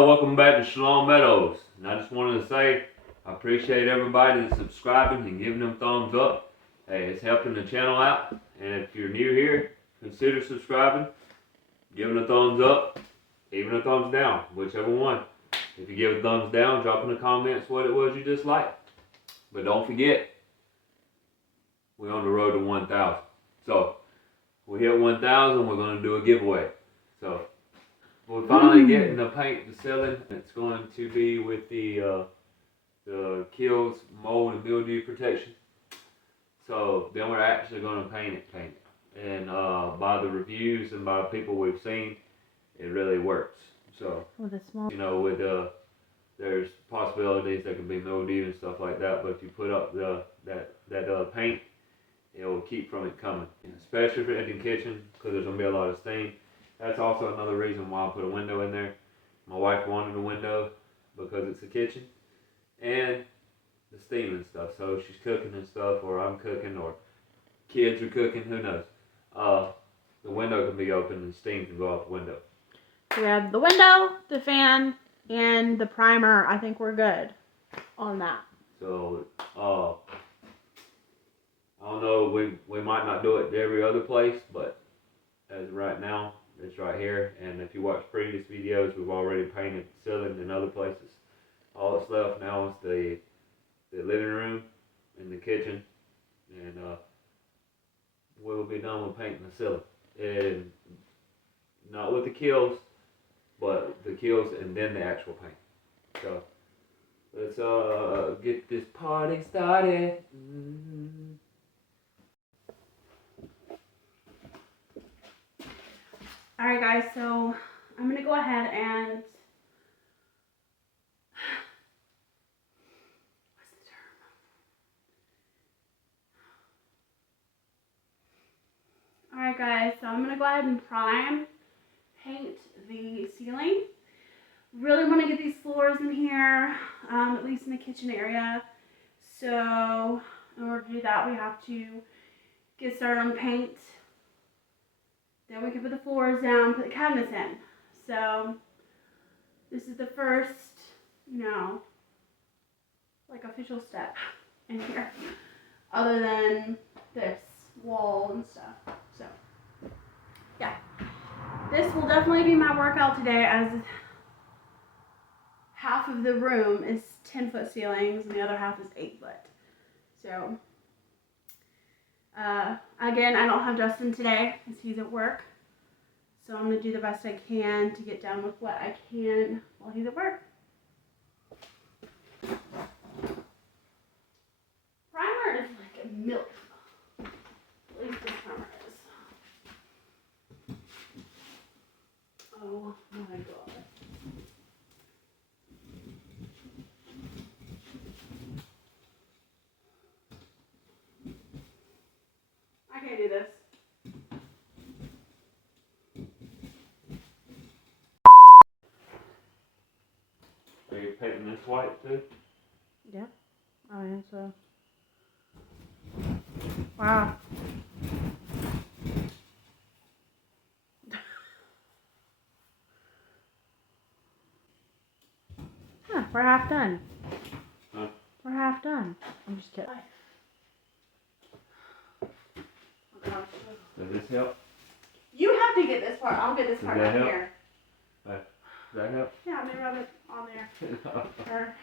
y'all, welcome back to Shalom Meadows. And I just wanted to say, I appreciate everybody that's subscribing and giving them thumbs up. Hey, it's helping the channel out. And if you're new here, consider subscribing, giving a thumbs up, even a thumbs down, whichever one. If you give a thumbs down, drop in the comments what it was you disliked. But don't forget, we're on the road to 1,000. So, we hit 1,000, we're going to do a giveaway. So, we're finally getting the paint to ceiling. It's going to be with the kills, mold, and mildew protection. So then we're actually going to paint it. And by the reviews and by people we've seen, it really works. So, with a small, you know, with there's possibilities there can be mildew and stuff like that. But if you put up that paint, it will keep from it coming. And especially for in the kitchen, because there's going to be a lot of steam. That's also another reason why I put a window in there. My wife wanted a window because it's a kitchen and the steam and stuff. So she's cooking and stuff, or I'm cooking, or kids are cooking, who knows. The window can be open and steam can go out the window. We have the window, the fan, and the primer. I think we're good on that. So, I don't know, we might not do it every other place, but as of right now, it's right here. And if you watch previous videos, we've already painted the ceiling in other places. All that's left now is the living room and the kitchen, and we'll be done with painting the ceiling. And not with the kills, but the kills and then the actual paint. So let's get this party started. Alright guys, so I'm going to go ahead and, what's the term? Alright guys, so I'm going to go ahead and paint the ceiling. Really want to get these floors in here, at least in the kitchen area. So in order to do that, we have to get started on paint. Then we can put the floors down, put the cabinets in. So this is the first, like official step in here, other than this wall and stuff. So yeah, this will definitely be my workout today, as half of the room is 10-foot ceilings and the other half is 8-foot. So again, I don't have Justin today because he's at work. So I'm going to do the best I can to get done with what I can while he's at work. Primer is like a milk. At least this primer is. Oh my god. I can't do this. Are you painting this white too? Yeah. I mean, so. Wow. Huh, we're half done. Huh? We're half done. I'm just kidding. Does this help? You have to get this part. I'll get this part Does that up help? here. Does that help? Yeah, I'm gonna rub it on there. Or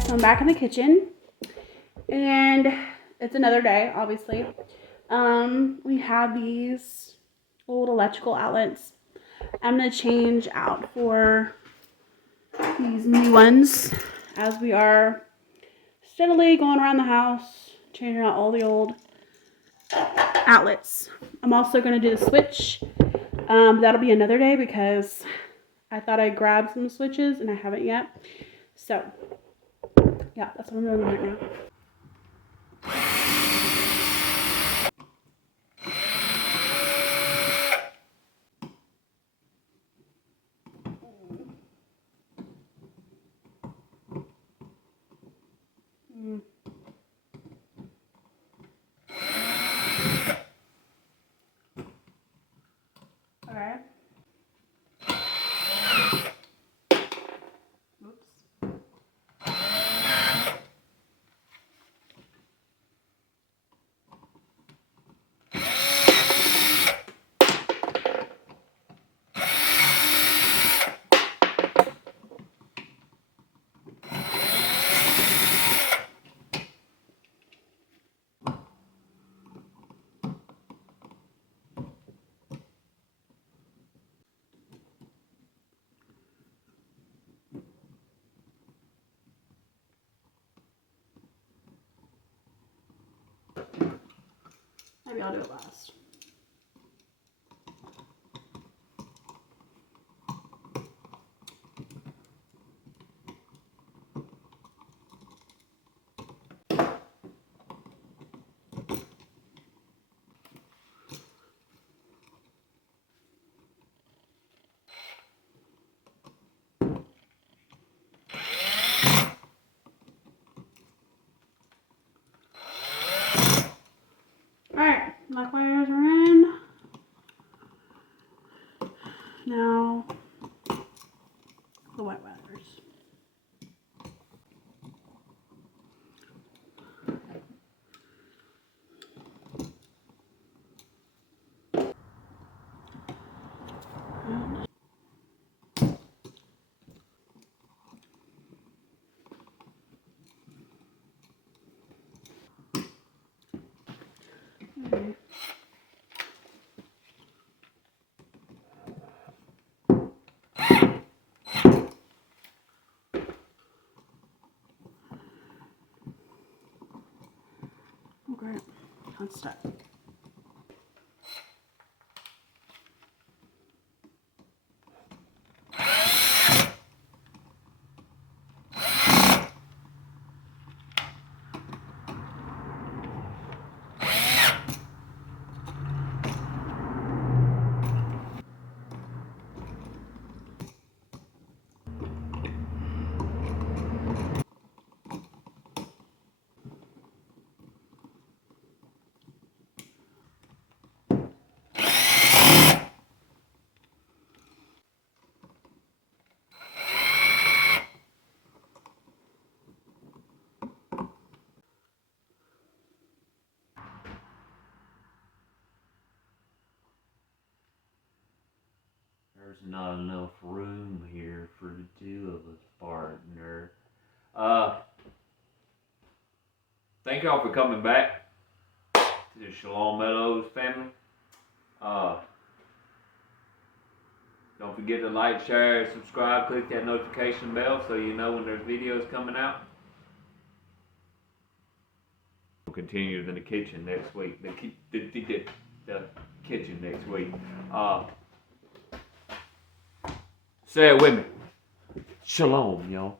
guys, so I'm back in the kitchen, and it's another day, obviously. We have these old electrical outlets. I'm gonna change out for these new ones as we are steadily going around the house, changing out all the old outlets. I'm also gonna do the switch. That'll be another day because I thought I grabbed some switches and I haven't yet. So, yeah, that's what I'm doing right now. All right. Oops. Maybe I'll do it last. Alright, black wires are in. Now, the white wires. Okay. Oh, great. That's stuck. There's not enough room here for the two of us, partner. Thank y'all for coming back to the Shalom Meadows family. Don't forget to like, share, subscribe, click that notification bell so you know when there's videos coming out. We'll continue in the kitchen next week. The kitchen next week. Say it with me. Shalom, y'all.